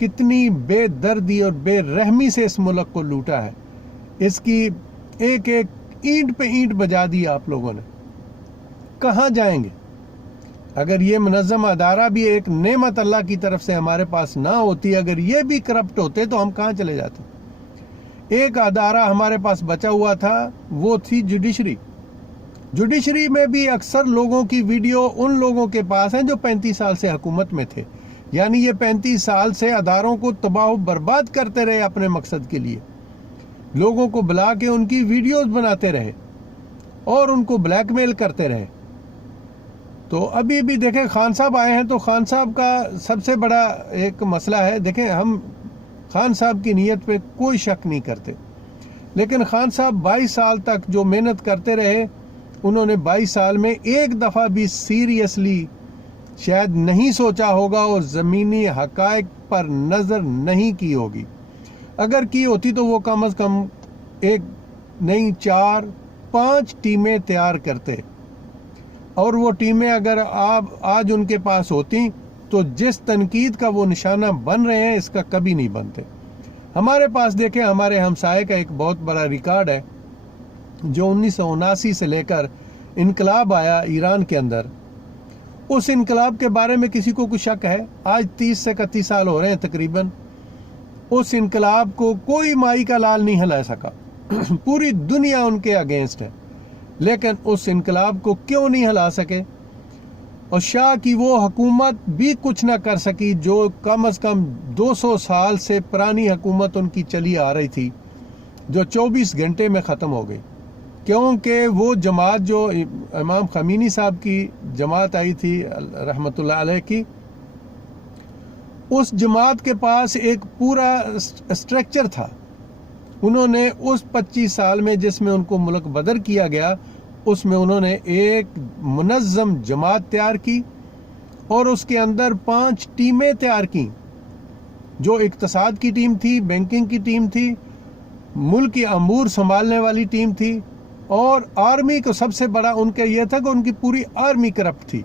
کتنی بے دردی اور بے رحمی سے اس ملک کو لوٹا ہے، اس کی ایک ایک اینٹ پہ اینٹ بجا دی آپ لوگوں نے. کہاں جائیں گے؟ اگر یہ منظم ادارہ بھی ایک نعمت اللہ کی طرف سے ہمارے پاس نہ ہوتی، اگر یہ بھی کرپٹ ہوتے تو ہم کہاں چلے جاتے؟ ایک ادارہ ہمارے پاس بچا ہوا تھا، وہ تھی جوڈیشری. جوڈیشری میں بھی اکثر لوگوں کی ویڈیو ان لوگوں کے پاس ہیں جو 35 سال سے حکومت میں تھے. یعنی یہ 35 سال سے اداروں کو تباہ و برباد کرتے رہے اپنے مقصد کے لیے، لوگوں کو بلا کے ان کی ویڈیوز بناتے رہے اور ان کو بلیک میل کرتے رہے. تو ابھی بھی دیکھیں خان صاحب آئے ہیں، تو خان صاحب کا سب سے بڑا ایک مسئلہ ہے. دیکھیں ہم خان صاحب کی نیت پہ کوئی شک نہیں کرتے، لیکن خان صاحب 22 سال تک جو محنت کرتے رہے، انہوں نے 22 سال میں ایک دفعہ بھی سیریسلی شاید نہیں سوچا ہوگا اور زمینی حقائق پر نظر نہیں کی ہوگی. اگر کی ہوتی تو وہ کم از کم ایک نہیں 4-5 ٹیمیں تیار کرتے، اور وہ ٹیمیں اگر آج ان کے پاس ہوتی تو جس تنقید کا وہ نشانہ بن رہے ہیں اس کا کبھی نہیں بنتے. ہمارے پاس دیکھیں ہمارے ہمسائے کا ایک بہت بڑا ریکارڈ ہے، جو 1979 سے لے کر انقلاب آیا ایران کے اندر. اس انقلاب کے بارے میں کسی کو کچھ شک ہے؟ آج 30 سے 31 سال ہو رہے ہیں تقریباً. اس انقلاب کو کوئی مائی کا لال نہیں ہلا سکا. پوری دنیا ان کے اگینسٹ ہے، لیکن اس انقلاب کو کیوں نہیں ہلا سکے؟ اور شاہ کی وہ حکومت بھی کچھ نہ کر سکی جو کم از کم 200 سال سے پرانی حکومت ان کی چلی آ رہی تھی، جو 24 گھنٹے میں ختم ہو گئی. کیونکہ وہ جماعت جو امام خمینی صاحب کی جماعت آئی تھی رحمۃ اللہ علیہ کی، اس جماعت کے پاس ایک پورا اسٹرکچر تھا. انہوں نے اس 25 سال میں جس میں ان کو ملک بدر کیا گیا، اس میں انہوں نے ایک منظم جماعت تیار کی اور اس کے اندر 5 ٹیمیں تیار کی، جو اقتصاد کی ٹیم تھی، بینکنگ کی ٹیم تھی، ملک کی امور سنبھالنے والی ٹیم تھی، اور آرمی کو سب سے بڑا ان کا یہ تھا کہ ان کی پوری آرمی کرپٹ تھی.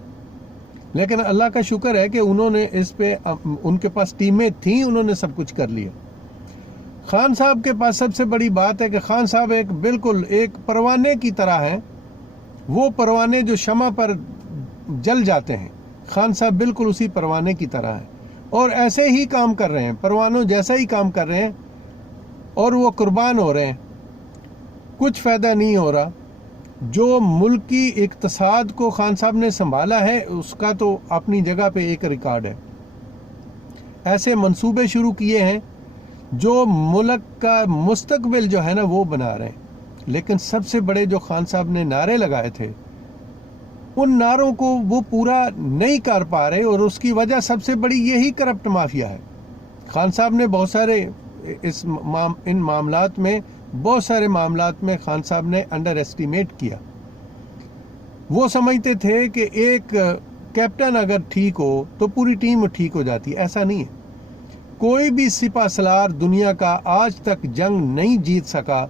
لیکن اللہ کا شکر ہے کہ انہوں نے اس پہ، ان کے پاس ٹیمیں تھیں، انہوں نے سب کچھ کر لیا. خان صاحب کے پاس سب سے بڑی بات ہے کہ خان صاحب بالکل ایک پروانے کی طرح ہیں. وہ پروانے جو شمع پر جل جاتے ہیں، خان صاحب بالکل اسی پروانے کی طرح ہیں، اور ایسے ہی کام کر رہے ہیں، پروانوں جیسا ہی کام کر رہے ہیں، اور وہ قربان ہو رہے ہیں. کچھ فائدہ نہیں ہو رہا. جو ملکی اقتصاد کو خان صاحب نے سنبھالا ہے اس کا تو اپنی جگہ پہ ایک ریکارڈ ہے. ایسے منصوبے شروع کیے ہیں جو ملک کا مستقبل جو ہے نا وہ بنا رہے ہیں. لیکن سب سے بڑے جو خان صاحب نے نعرے لگائے تھے، ان نعروں کو وہ پورا نہیں کر پا رہے، اور اس کی وجہ سب سے بڑی یہی کرپٹ مافیا ہے. خان صاحب نے بہت سارے ان معاملات میں، بہت سارے معاملات میں خان صاحب نے انڈر ایسٹیمیٹ کیا. وہ سمجھتے تھے کہ ایک کیپٹن اگر ٹھیک ہو تو پوری ٹیم ٹھیک ہو جاتی. ایسا نہیں ہے. کوئی بھی سپہ سالار دنیا کا آج تک جنگ نہیں جیت سکا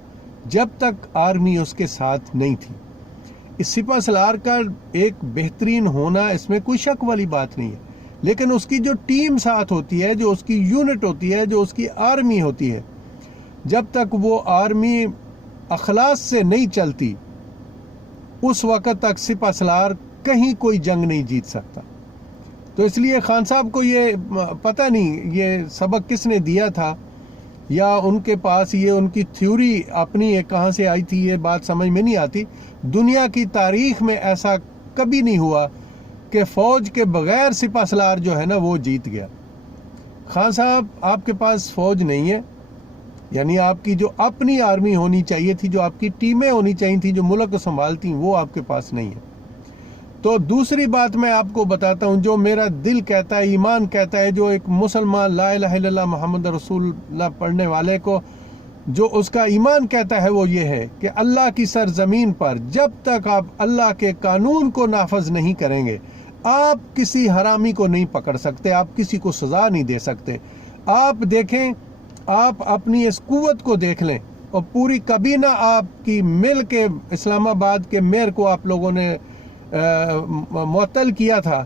جب تک آرمی اس کے ساتھ نہیں تھی. اس سپہ سالار کا ایک بہترین ہونا، اس میں کوئی شک والی بات نہیں ہے، لیکن اس کی جو ٹیم ساتھ ہوتی ہے، جو اس کی یونٹ ہوتی ہے، جو اس کی آرمی ہوتی ہے، جب تک وہ آرمی اخلاص سے نہیں چلتی، اس وقت تک سپہ سالار کہیں کوئی جنگ نہیں جیت سکتا. تو اس لیے خان صاحب کو یہ پتہ نہیں یہ سبق کس نے دیا تھا، یا ان کے پاس یہ ان کی تھیوری اپنی کہاں سے آئی تھی، یہ بات سمجھ میں نہیں آتی. دنیا کی تاریخ میں ایسا کبھی نہیں ہوا کہ فوج کے بغیر سپہ سالار جو ہے نا وہ جیت گیا. خان صاحب آپ کے پاس فوج نہیں ہے، یعنی آپ کی جو اپنی آرمی ہونی چاہیے تھی، جو آپ کی ٹیمیں ہونی چاہیے تھی جو ملک کو سنبھالتی، وہ آپ کے پاس نہیں ہے. تو دوسری بات میں آپ کو بتاتا ہوں، جو میرا دل کہتا ہے، ایمان کہتا ہے، جو ایک مسلمان لا الہ الا اللہ محمد رسول اللہ پڑھنے والے کو جو اس کا ایمان کہتا ہے، وہ یہ ہے کہ اللہ کی سرزمین پر جب تک آپ اللہ کے قانون کو نافذ نہیں کریں گے، آپ کسی حرامی کو نہیں پکڑ سکتے، آپ کسی کو سزا نہیں دے سکتے. آپ دیکھیں، آپ اپنی اس قوت کو دیکھ لیں، اور پوری کابینہ آپ کی مل کے اسلام آباد کے میئر کو آپ لوگوں نے معطل کیا تھا،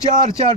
4-4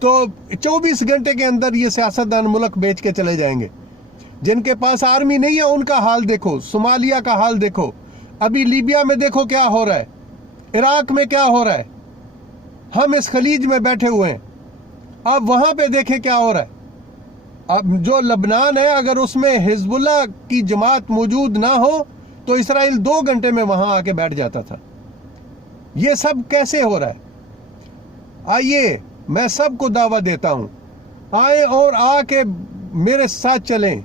تو 24 گھنٹے کے اندر یہ سیاستدان ملک بیچ کے چلے جائیں گے. جن کے پاس آرمی نہیں ہے ان کا حال دیکھو, صومالیہ کا حال دیکھو, ابھی لیبیا میں دیکھو کیا ہو رہا ہے, عراق میں کیا ہو رہا ہے, ہم اس خلیج میں بیٹھے ہوئے ہیں, آپ وہاں پہ دیکھیں کیا ہو رہا ہے. اب جو لبنان ہے, اگر اس میں حزب اللہ کی جماعت موجود نہ ہو تو اسرائیل 2 گھنٹے میں وہاں آ کے بیٹھ جاتا تھا. یہ سب کیسے ہو رہا ہے؟ آئیے میں سب کو دعوت دیتا ہوں, آئیں اور آ کے میرے ساتھ چلیں.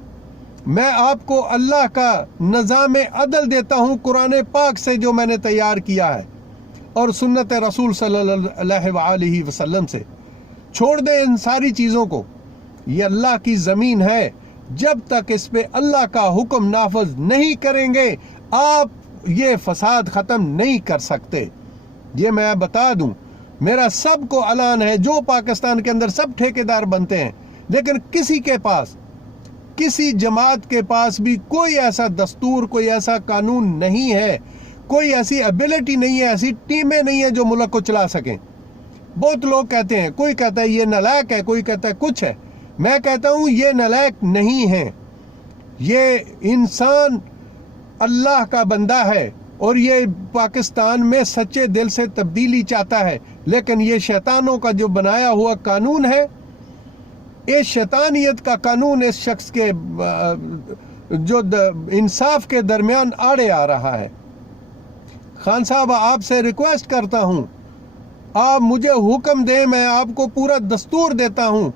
میں آپ کو اللہ کا نظام عدل دیتا ہوں قرآن پاک سے جو میں نے تیار کیا ہے, اور سنت رسول صلی اللہ علیہ وسلم سے. چھوڑ دیں ان ساری چیزوں کو. یہ اللہ کی زمین ہے, جب تک اس پہ اللہ کا حکم نافذ نہیں کریں گے آپ یہ فساد ختم نہیں کر سکتے. یہ میں بتا دوں, میرا سب کو اعلان ہے, جو پاکستان کے اندر سب ٹھیکیدار بنتے ہیں, لیکن کسی کے پاس, کسی جماعت کے پاس بھی کوئی ایسا دستور, کوئی ایسا قانون نہیں ہے, کوئی ایسی ایبلٹی نہیں ہے, ایسی ٹیمیں نہیں ہیں جو ملک کو چلا سکیں. بہت لوگ کہتے ہیں, کوئی کہتا ہے یہ نالائق ہے, کوئی کہتا ہے کچھ ہے. میں کہتا ہوں یہ نالائق نہیں ہے, یہ انسان اللہ کا بندہ ہے اور یہ پاکستان میں سچے دل سے تبدیلی چاہتا ہے. لیکن یہ شیطانوں کا جو بنایا ہوا قانون ہے, اس شیطانیت کا قانون اس شخص کے جو انصاف کے درمیان آڑے آ رہا ہے. خان صاحب آپ سے ریکویسٹ کرتا ہوں, آپ مجھے حکم دیں, میں آپ کو پورا دستور دیتا ہوں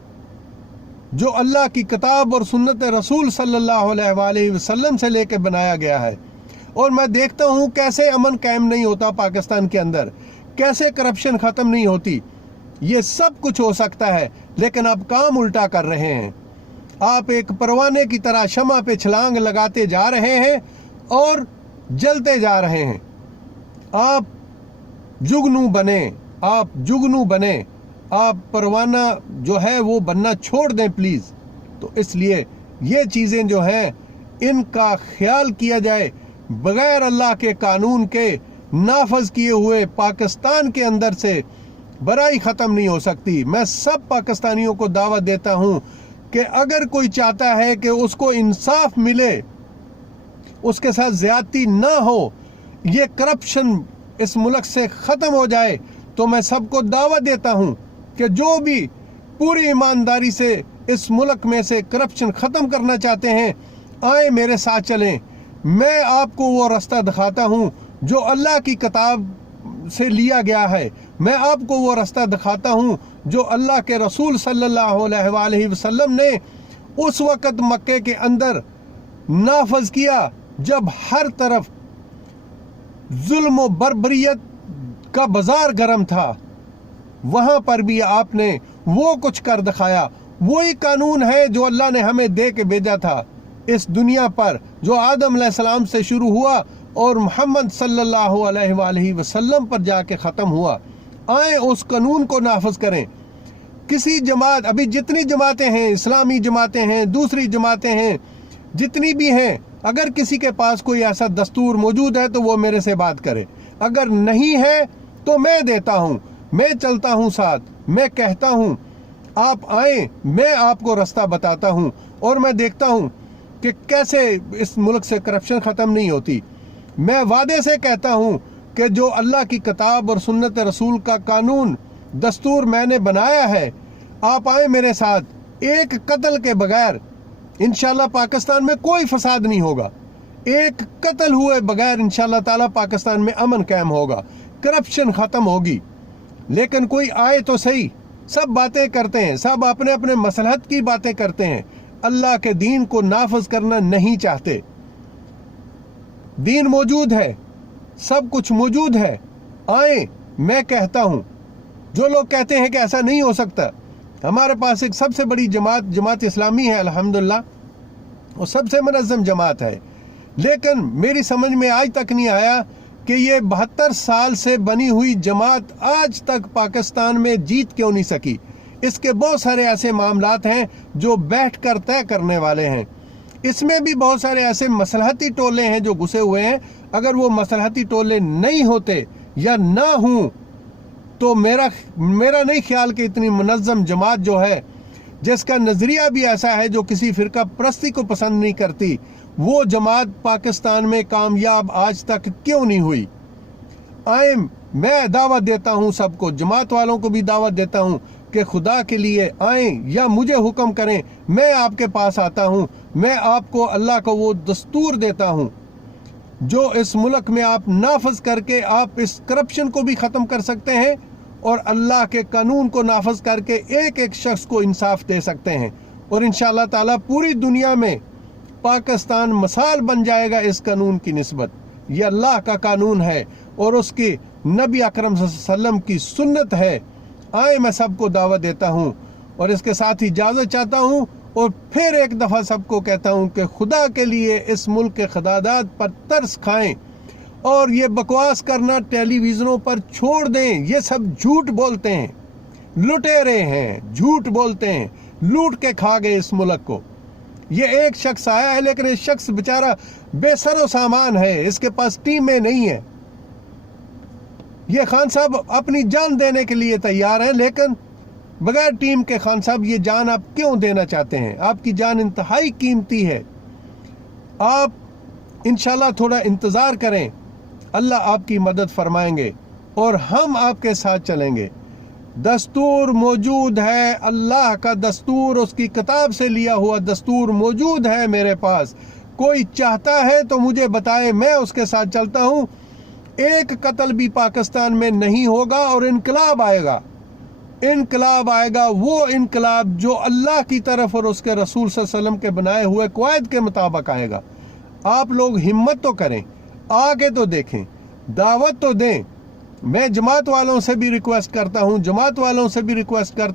جو اللہ کی کتاب اور سنت رسول صلی اللہ علیہ وآلہ وسلم سے لے کے بنایا گیا ہے. اور میں دیکھتا ہوں کیسے امن قائم نہیں ہوتا پاکستان کے اندر, کیسے کرپشن ختم نہیں ہوتی. یہ سب کچھ ہو سکتا ہے, لیکن آپ کام الٹا کر رہے ہیں. آپ ایک پروانے کی طرح شمع پہ چھلانگ لگاتے جا رہے ہیں اور جلتے جا رہے ہیں. آپ جگنو بنیں, آپ جگنو بنیں, آپ پروانہ جو ہے وہ بننا چھوڑ دیں پلیز. تو اس لیے یہ چیزیں جو ہیں ان کا خیال کیا جائے. بغیر اللہ کے قانون کے نافذ کیے ہوئے پاکستان کے اندر سے برائی ختم نہیں ہو سکتی. میں سب پاکستانیوں کو دعوت دیتا ہوں کہ اگر کوئی چاہتا ہے کہ اس کو انصاف ملے, اس کے ساتھ زیادتی نہ ہو, یہ کرپشن اس ملک سے ختم ہو جائے, تو میں سب کو دعوت دیتا ہوں کہ جو بھی پوری ایمانداری سے اس ملک میں سے کرپشن ختم کرنا چاہتے ہیں, آئیں میرے ساتھ چلیں. میں آپ کو وہ راستہ دکھاتا ہوں جو اللہ کی کتاب سے لیا گیا ہے. میں آپ کو وہ راستہ دکھاتا ہوں جو اللہ کے رسول صلی اللہ علیہ وآلہ وسلم نے اس وقت مکے کے اندر نافذ کیا جب ہر طرف ظلم و بربریت کا بازار گرم تھا. وہاں پر بھی آپ نے وہ کچھ کر دکھایا. وہی قانون ہے جو اللہ نے ہمیں دے کے بھیجا تھا اس دنیا پر, جو آدم علیہ السلام سے شروع ہوا اور محمد صلی اللہ علیہ وآلہ وسلم پر جا کے ختم ہوا. آئیں اس قانون کو نافذ کریں. کسی جماعت, ابھی جتنی جماعتیں ہیں, اسلامی جماعتیں ہیں, دوسری جماعتیں ہیں, جتنی بھی ہیں, اگر کسی کے پاس کوئی ایسا دستور موجود ہے تو وہ میرے سے بات کرے. اگر نہیں ہے تو میں دیتا ہوں, میں چلتا ہوں ساتھ. میں کہتا ہوں آپ آئیں, میں آپ کو راستہ بتاتا ہوں, اور میں دیکھتا ہوں کہ کیسے اس ملک سے کرپشن ختم نہیں ہوتی. میں وعدے سے کہتا ہوں کہ جو اللہ کی کتاب اور سنت رسول کا قانون دستور میں نے بنایا ہے, آپ آئیں میرے ساتھ. ایک قتل کے بغیر انشاءاللہ پاکستان میں کوئی فساد نہیں ہوگا. ایک قتل ہوئے بغیر انشاءاللہ تعالی پاکستان میں امن قائم ہوگا, کرپشن ختم ہوگی. لیکن کوئی آئے تو صحیح. سب باتیں کرتے ہیں, سب اپنے اپنے مصلحت کی باتیں کرتے ہیں, اللہ کے دین کو نافذ کرنا نہیں چاہتے. دین موجود ہے, سب کچھ موجود ہے. آئیں, میں کہتا ہوں. جو لوگ کہتے ہیں کہ ایسا نہیں ہو سکتا, ہمارے پاس ایک سب سے بڑی جماعت اسلامی ہے الحمدللہ, وہ سب سے منظم جماعت ہے. لیکن میری سمجھ میں آج تک نہیں آیا کہ یہ 72 سال سے بنی ہوئی جماعت آج تک پاکستان میں جیت کیوں نہیں سکی. اس کے بہت سارے ایسے معاملات ہیں جو بیٹھ کر طے کرنے والے ہیں. اس میں بھی بہت سارے ایسے مصلحتی ٹولے ہیں جو گھسے ہوئے ہیں. اگر وہ مصلحتی ٹولے نہیں ہوتے یا نہ ہوں تو میرا نہیں خیال کہ اتنی منظم جماعت جو ہے جس کا نظریہ بھی ایسا ہے جو کسی فرقہ پرستی کو پسند نہیں کرتی، وہ جماعت پاکستان میں کامیاب آج تک کیوں نہیں ہوئی؟ میں دعوت دیتا ہوں سب کو، جماعت والوں کو بھی دعوت دیتا ہوں کہ خدا کے لیے آئیں یا مجھے حکم کریں، میں آپ کے پاس آتا ہوں، میں آپ کو اللہ کو وہ دستور دیتا ہوں جو اس ملک میں آپ نافذ کر کے آپ اس کرپشن کو بھی ختم کر سکتے ہیں اور اللہ کے قانون کو نافذ کر کے ایک ایک شخص کو انصاف دے سکتے ہیں، اور انشاءاللہ تعالیٰ پوری دنیا میں پاکستان مثال بن جائے گا اس قانون کی نسبت۔ یہ اللہ کا قانون ہے اور اس کی نبی اکرم صلی اللہ علیہ وسلم کی سنت ہے۔ آئیں، میں سب کو دعوت دیتا ہوں اور اس کے ساتھ ہی اجازت چاہتا ہوں، اور پھر ایک دفعہ سب کو کہتا ہوں کہ خدا کے لیے اس ملک کے قرارداد پر ترس کھائیں اور یہ بکواس کرنا ٹیلی ویژنوں پر چھوڑ دیں۔ یہ سب جھوٹ بولتے ہیں، لٹیرے ہیں، جھوٹ بولتے ہیں، لوٹ کے کھا گئے اس ملک کو۔ یہ ایک شخص آیا ہے لیکن اس شخص بیچارہ بے سر و سامان ہے، اس کے پاس ٹیمیں نہیں ہیں۔ یہ خان صاحب اپنی جان دینے کے لیے تیار ہیں، لیکن بغیر ٹیم کے خان صاحب یہ جان آپ کیوں دینا چاہتے ہیں؟ آپ کی جان انتہائی قیمتی ہے۔ آپ انشاءاللہ تھوڑا انتظار کریں، اللہ آپ کی مدد فرمائیں گے اور ہم آپ کے ساتھ چلیں گے۔ دستور موجود ہے، اللہ کا دستور، اس کی کتاب سے لیا ہوا دستور موجود ہے میرے پاس۔ کوئی چاہتا ہے تو مجھے بتائے، میں اس کے ساتھ چلتا ہوں۔ ایک قتل بھی پاکستان میں نہیں ہوگا اور انقلاب آئے گا۔ انقلاب آئے گا، وہ انقلاب جو اللہ کی طرف اور اس کے رسول صلی اللہ علیہ وسلم کے بنائے ہوئے قواعد کے مطابق آئے گا۔ آپ لوگ ہمت تو کریں، آگے تو دیکھیں، دعوت تو دیں۔ میں جماعت والوں سے بھی ریکویسٹ کرتا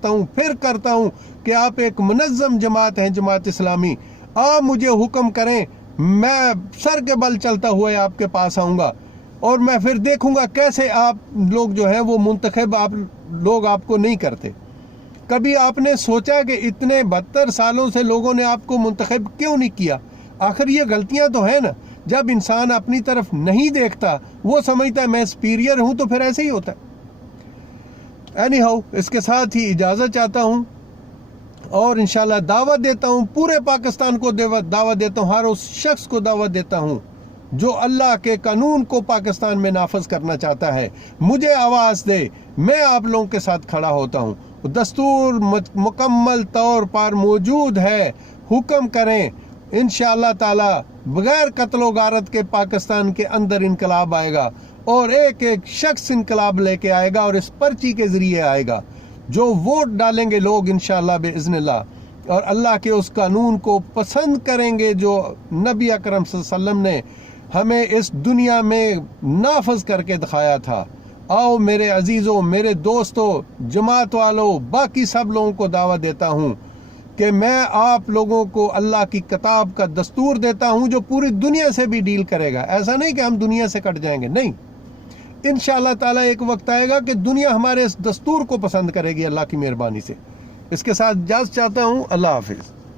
ہوں، پھر کرتا ہوں کہ آپ ایک منظم جماعت ہیں، جماعت اسلامی، آپ مجھے حکم کریں، میں سر کے بل چلتا ہوا آپ کے پاس آؤں گا، اور میں پھر دیکھوں گا کیسے آپ لوگ جو ہیں وہ منتخب لوگ آپ کو نہیں کرتے۔ کبھی آپ نے سوچا کہ اتنے 72 سالوں سے لوگوں نے آپ کو منتخب کیوں نہیں کیا؟ آخر یہ غلطیاں تو ہیں نا۔ جب انسان اپنی طرف نہیں دیکھتا، وہ سمجھتا ہے میں سپیریئر ہوں، تو پھر ایسے ہی ہوتا ہے۔ اینی ہاؤ، اس کے ساتھ ہی اجازت چاہتا ہوں اور انشاءاللہ دعوت دیتا ہوں، پورے پاکستان کو دعوت دیتا ہوں، ہر اس شخص کو دعوت دیتا ہوں جو اللہ کے قانون کو پاکستان میں نافذ کرنا چاہتا ہے، مجھے آواز دے، میں آپ لوگوں کے ساتھ کھڑا ہوتا ہوں۔ دستور مکمل طور پر موجود ہے، حکم کریں، انشاءاللہ تعالی بغیر قتل و غارت کے پاکستان کے اندر انقلاب آئے گا، اور ایک ایک شخص انقلاب لے کے آئے گا، اور اس پرچی کے ذریعے آئے گا جو ووٹ ڈالیں گے لوگ انشاءاللہ باذن اللہ، اور اللہ کے اس قانون کو پسند کریں گے جو نبی اکرم صلی اللہ علیہ وسلم نے ہمیں اس دنیا میں نافذ کر کے دکھایا تھا۔ آؤ میرے عزیزوں، میرے دوستوں، جماعت والوں، باقی سب لوگوں کو دعوت دیتا ہوں کہ میں آپ لوگوں کو اللہ کی کتاب کا دستور دیتا ہوں جو پوری دنیا سے بھی ڈیل کرے گا۔ ایسا نہیں کہ ہم دنیا سے کٹ جائیں گے، نہیں، انشاءاللہ تعالیٰ ایک وقت آئے گا کہ دنیا ہمارے اس دستور کو پسند کرے گی اللہ کی مہربانی سے۔ اس کے ساتھ اجازت چاہتا ہوں، اللہ حافظ۔